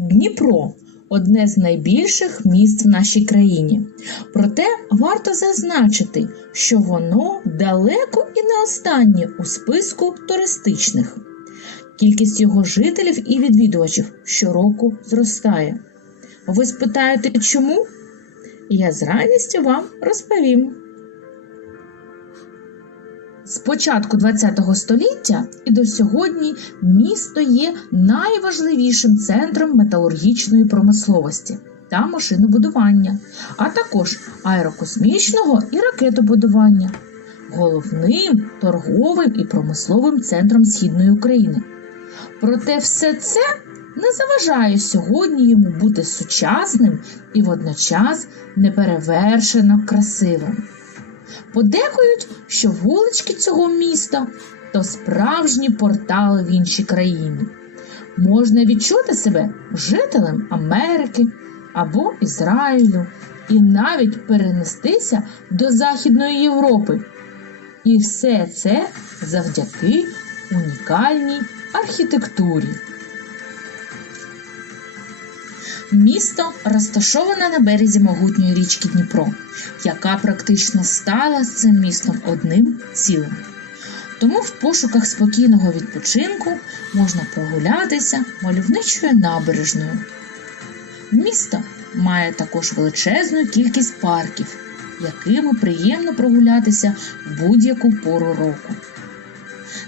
Дніпро одне з найбільших міст в нашій країні. Проте варто зазначити, що воно далеко і не останнє у списку туристичних. Кількість його жителів і відвідувачів щороку зростає. Ви спитаєте, чому? Я з радістю вам розповім. З початку ХХ століття і до сьогодні місто є найважливішим центром металургічної промисловості та машинобудування, а також аерокосмічного і ракетобудування, головним торговим і промисловим центром Східної України. Проте все це не заважає сьогодні йому бути сучасним і водночас неперевершено красивим. Подекують, що вулички цього міста то справжні портали в інші країни. Можна відчути себе жителем Америки або Ізраїлю і навіть перенестися до Західної Європи. І все це завдяки унікальній архітектурі. Місто розташоване на березі могутньої річки Дніпро, яка практично стала з цим містом одним цілим. Тому в пошуках спокійного відпочинку можна прогулятися мальовничою набережною. Місто має також величезну кількість парків, якими приємно прогулятися в будь-яку пору року.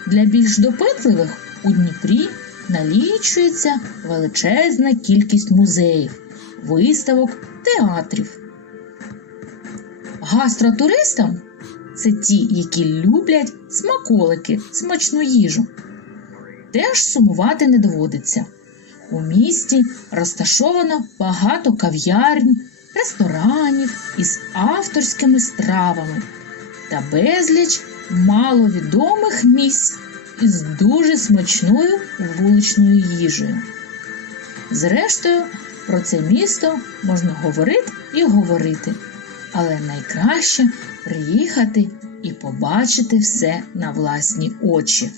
Для більш допитливих у Дніпрі налічується величезна кількість музеїв, виставок, театрів. Гастротуристам це ті, які люблять смаколики, смачну їжу. Теж сумувати не доводиться. У місті розташовано багато кав'ярень, ресторанів із авторськими стравами та безліч маловідомих місць із дуже смачною вуличною їжею. Зрештою, про це місто можна говорити і говорити, але найкраще приїхати і побачити все на власні очі.